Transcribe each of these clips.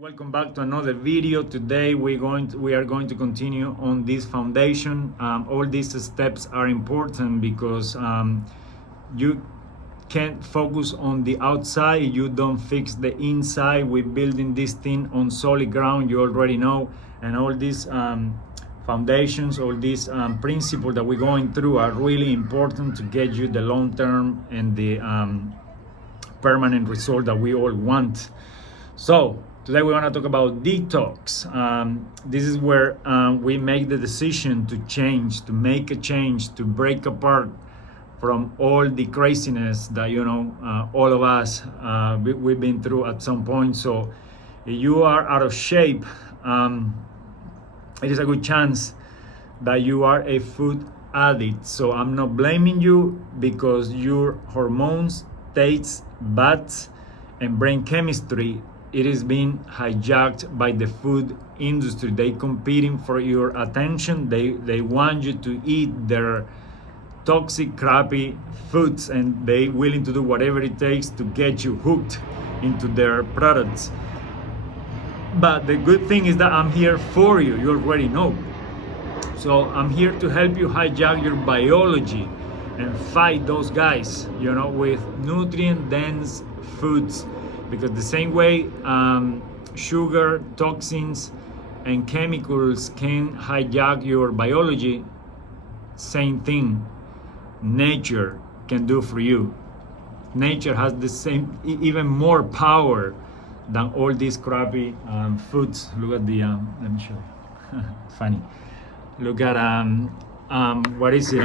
Welcome back to another video. Today we are going to continue on this foundation. All these steps are important because you can't focus on the outside. You don't fix the inside. We're building this thing on solid ground, you already know, and all these foundations, all these principles that we're going through are really important to get you the long term and the permanent result that we all want. So today we want to talk about detox. This is where we make the decision to change, to make a change, to break apart from all the craziness that all of us we've been through at some point. So if you are out of shape, it is a good chance that you are a food addict. So I'm not blaming you because your hormones, tastes, buds, and brain chemistry, it is being hijacked by the food industry. They competing for your attention. They want you to eat their toxic, crappy foods, and they willing to do whatever it takes to get you hooked into their products. But the good thing is that I'm here for you. You already know. So I'm here to help you hijack your biology and fight those guys, with nutrient-dense foods. Because the same way sugar, toxins, and chemicals can hijack your biology, same thing nature can do for you. Nature has the same, even more power than all these crappy foods. Look at the, let me show you. Funny. Look at, what is it?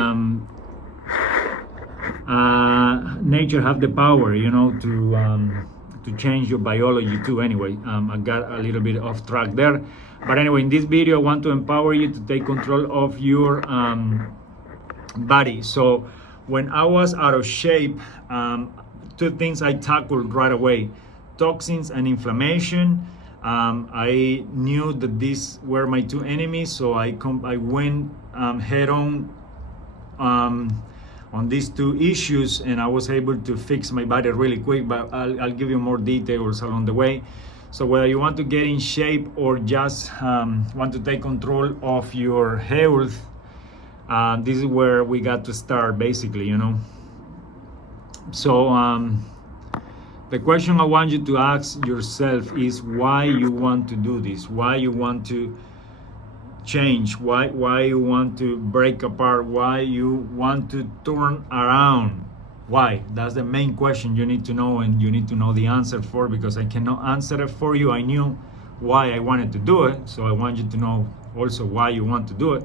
Nature have the power, to change your biology too. Anyway, I got a little bit off track there. But anyway, in this video, I want to empower you to take control of your body. So when I was out of shape, two things I tackled right away: toxins and inflammation. I knew that these were my two enemies, so I went head on these two issues, and I was able to fix my body really quick. But I'll give you more details along the way. So whether you want to get in shape or just want to take control of your health, this is where we got to start, basically. So the question I want you to ask yourself is why you want to do this, why you want to change, why you want to break apart, why you want to turn around. Why? That's the main question you need to know, and you need to know the answer for, because I cannot answer it for you. I knew why I wanted to do it, so I want you to know also why you want to do it.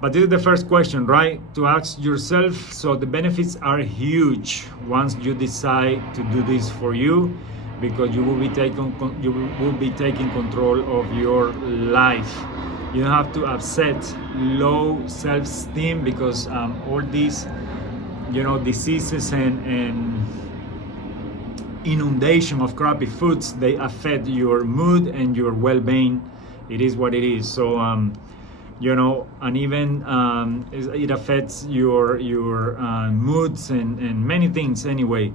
But this is the first question, right, to ask yourself. So the benefits are huge once you decide to do this for you, because you will be taking control of your life. You don't have to upset low self-esteem, because all these, diseases and inundation of crappy foods, they affect your mood and your well-being. It is what it is. So, and even it affects your moods and many things anyway.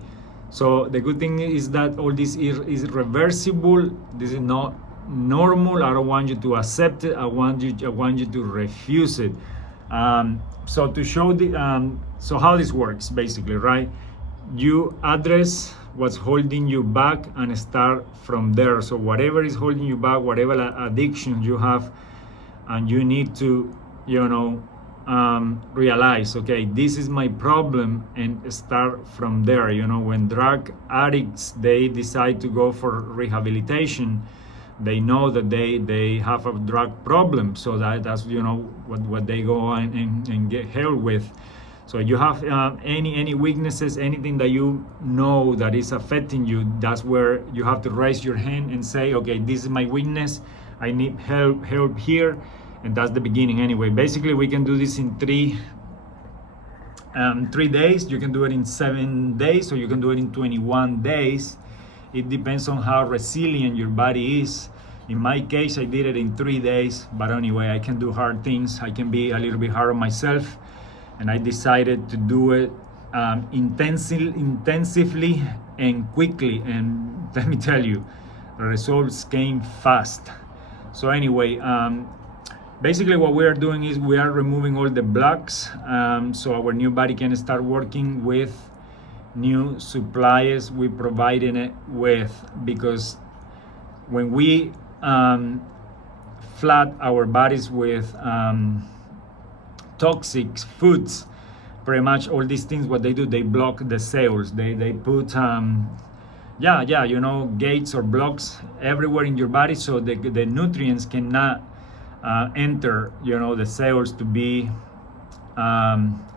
So the good thing is that all this is reversible. This is not normal. I don't want you to accept it. I want you to refuse it. So to show the so how this works, basically, right? You address what's holding you back and start from there. So whatever is holding you back, whatever addiction you have, and you need to realize, okay, this is my problem, and start from there. When drug addicts, they decide to go for rehabilitation, they know that they have a drug problem, so that's what they go and get help with. So you have any weaknesses, anything that you know that is affecting you, that's where you have to raise your hand and say, okay, this is my weakness, I need help here. And that's the beginning. Anyway, basically we can do this in 3 days. You can do it in 7 days, or you can do it in 21 days. It depends on how resilient your body is. In my case, I did it in 3 days, but anyway, I can do hard things. I can be a little bit hard on myself, and I decided to do it intensively and quickly. And let me tell you, The results came fast. So anyway, basically what we are doing is we are removing all the blocks, so our new body can start working with new supplies we provided it with, because when we flood our bodies with toxic foods, pretty much all these things, what they do, they block the cells. They put gates or blocks everywhere in your body, so the nutrients cannot enter the cells to be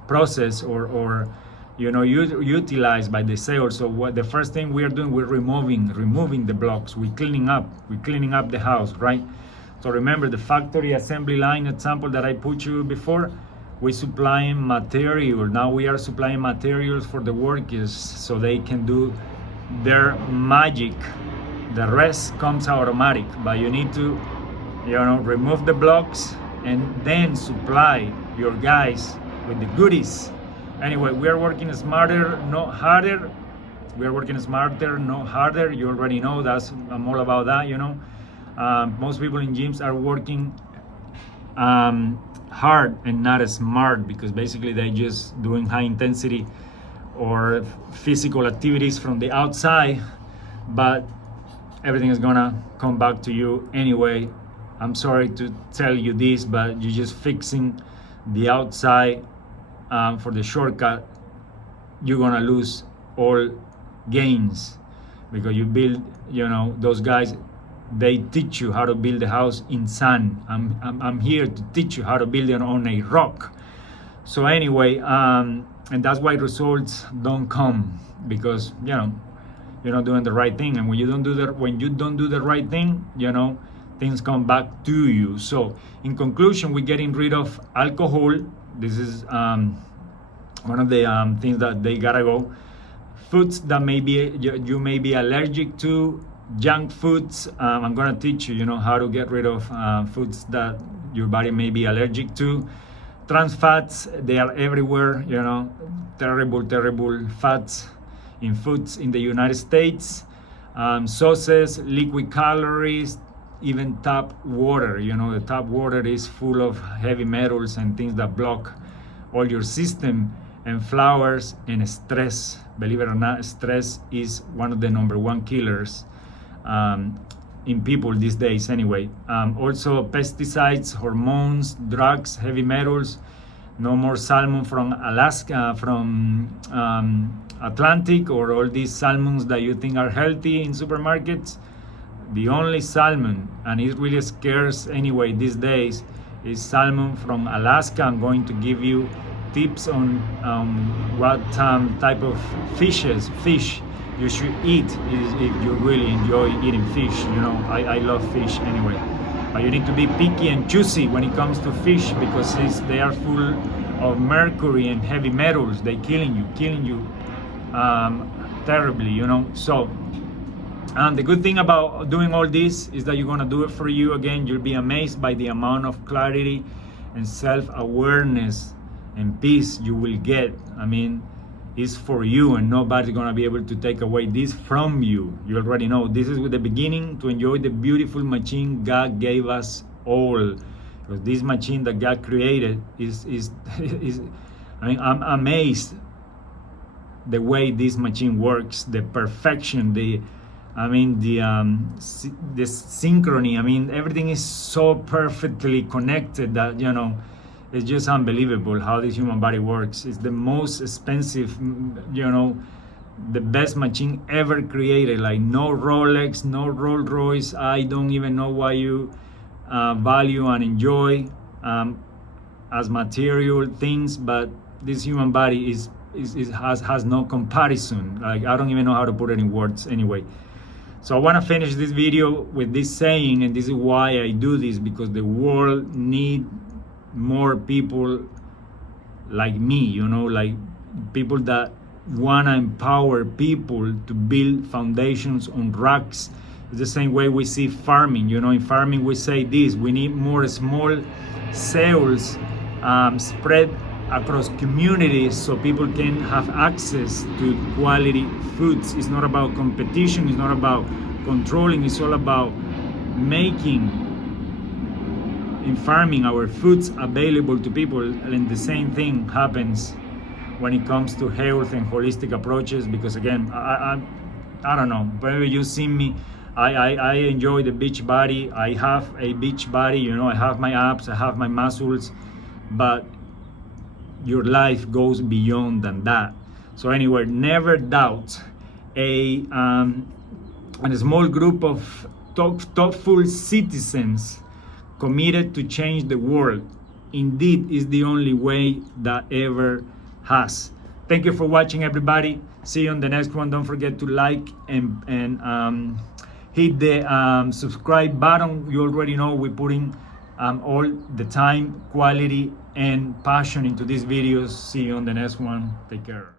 processed or utilized by the cells. So what the first thing we are doing, we're removing the blocks. We're cleaning up the house, right? So remember the factory assembly line example that I put you before. We supplying material. Now we are supplying materials for the workers so they can do their magic. The rest comes automatic, but you need to remove the blocks and then supply your guys with the goodies. Anyway, we are working smarter, not harder. We are working smarter, not harder. You already know I'm all about that. Most people in gyms are working hard and not smart, because basically they just doing high intensity or physical activities from the outside, but everything is gonna come back to you anyway. I'm sorry to tell you this, but you're just fixing the outside for the shortcut. You're gonna lose all gains, because you build, those guys, they teach you how to build a house in sand. I'm here to teach you how to build it on a rock. So anyway, and that's why results don't come, because you're not doing the right thing. And when you don't do the right thing, things come back to you. So in conclusion, we're getting rid of alcohol. This is one of the things that they gotta go. Foods that you may be allergic to, junk foods. I'm gonna teach you, how to get rid of foods that your body may be allergic to. Trans fats, they are everywhere, terrible fats in foods in the United States. Sauces, liquid calories, even tap water. The tap water is full of heavy metals and things that block all your system. And flours and stress. Believe it or not, stress is one of the #1 killers in people these days anyway. Also pesticides, hormones, drugs, heavy metals. No more salmon from Alaska, from Atlantic, or all these salmons that you think are healthy in supermarkets. The only salmon, and it's really scarce anyway these days, is salmon from Alaska. I'm going to give you tips on what type of fish you should eat if you really enjoy eating fish. I love fish anyway, but you need to be picky and choosy when it comes to fish, because they are full of mercury and heavy metals. They're killing you terribly. So the good thing about doing all this is that you're gonna do it for you. Again, you'll be amazed by the amount of clarity and self-awareness and peace you will get. It's for you, and nobody's gonna be able to take away this from you. You already know this is the beginning to enjoy the beautiful machine God gave us all. Because this machine that God created is I'm amazed the way this machine works, the perfection, the synchrony. Everything is so perfectly connected that it's just unbelievable how this human body works. It's the most expensive, the best machine ever created. Like no Rolex, no Rolls Royce. I don't even know why you value and enjoy as material things, but this human body has no comparison. Like I don't even know how to put it in words anyway. So I want to finish this video with this saying, and this is why I do this, because the world needs more people like me, like people that want to empower people to build foundations on rocks. It's the same way we see farming. In farming we say this: we need more small cells spread across communities so people can have access to quality foods. It's not about competition, it's not about controlling, it's all about making in farming our foods available to people. And the same thing happens when it comes to health and holistic approaches, because again, I don't know, whenever you see me, I enjoy the beach body. I have a beach body, you know, I have my abs, I have my muscles, but your life goes beyond than that. So anyway, never doubt a small group of thoughtful citizens committed to change the world indeed is the only way that ever has. Thank you for watching, everybody. See you on the next one. Don't forget to like and hit the subscribe button. You already know we're putting all the time, quality, and passion into these videos. See you on the next one. Take care.